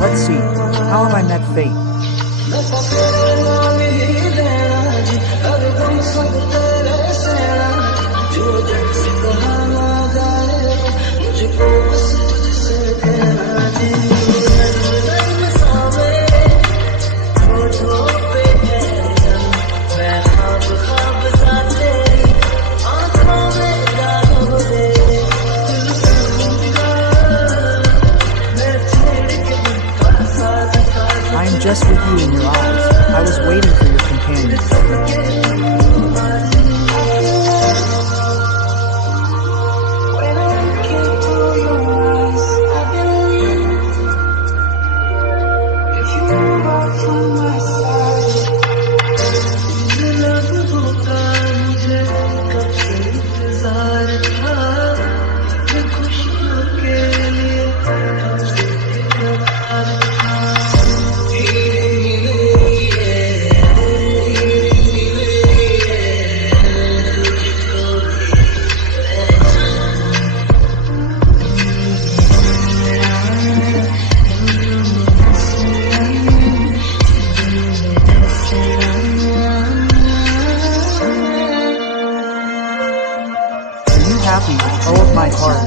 Let's see, how have I met fate? I am just with you in your eyes. I was waiting for your companion. Happy, oh of my heart.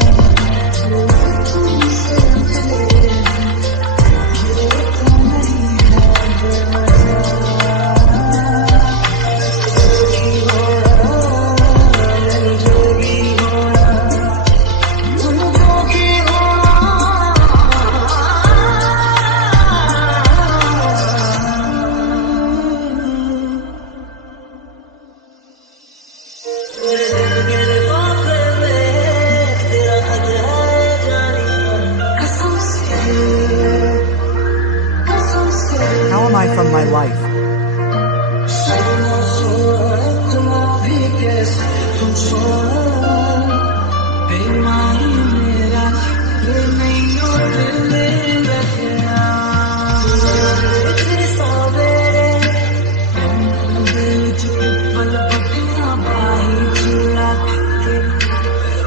How am I from my life?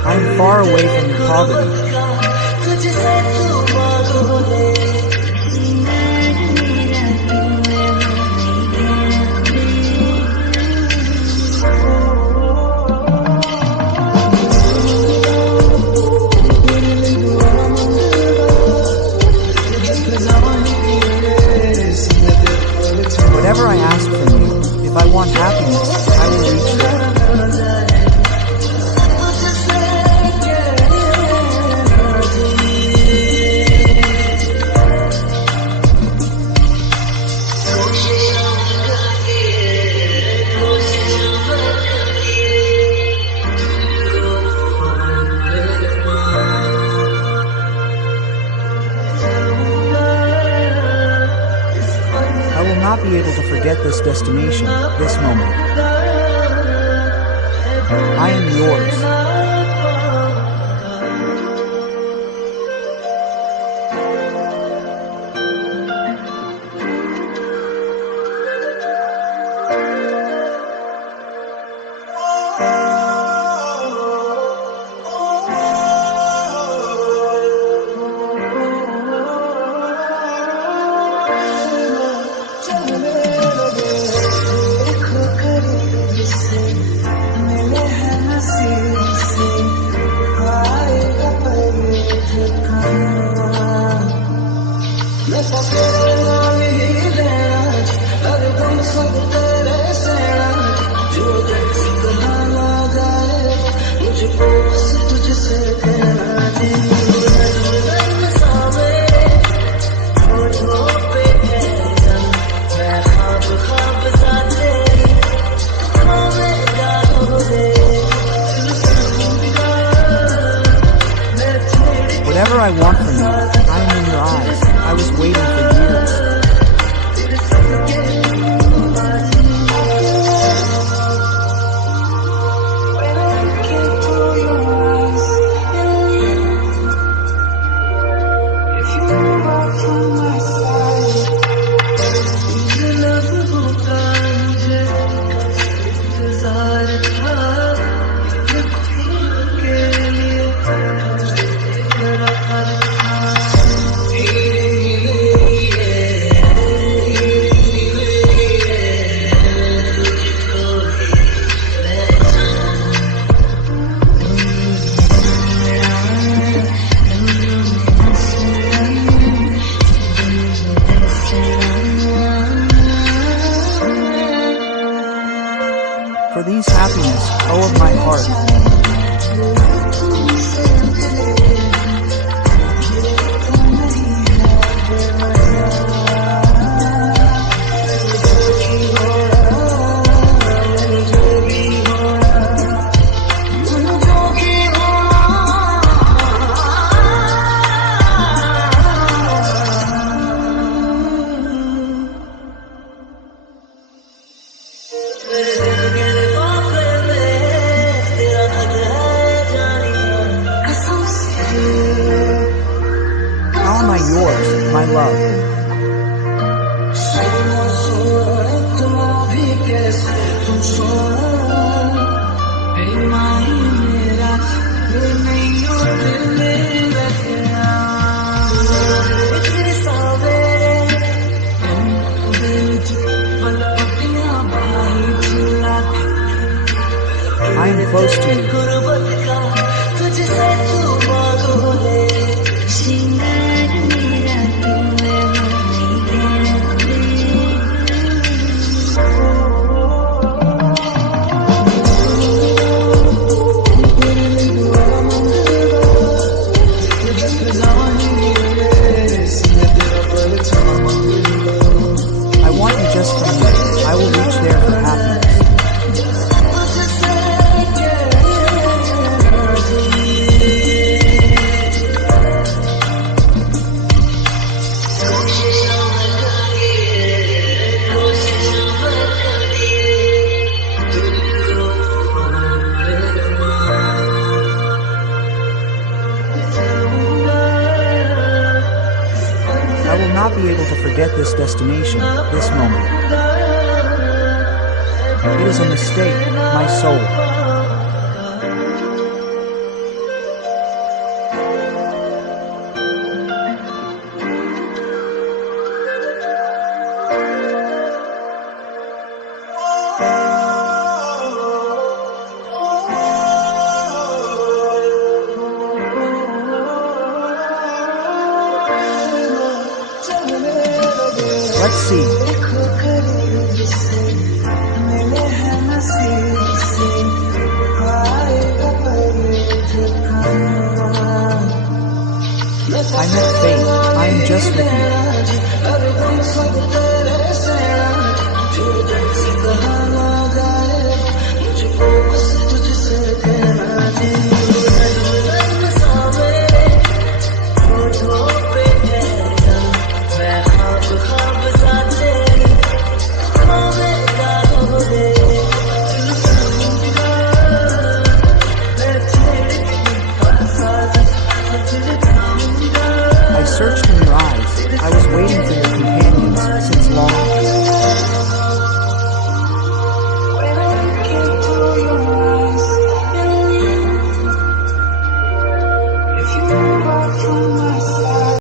I am far away from your poverty. Whatever I ask from you, if I want happiness, I will reach there. I will not be able to forget this destination, this moment. I am yours. Whatever I want from you, I am in your eyes. I was waiting for years. my love. I am close to you. I want you just for me. I will reach there for happiness. I will not be able to forget this destination, this moment. It is a mistake, my soul. Let's see. I met fate. I am just with I searched in your eyes. I was waiting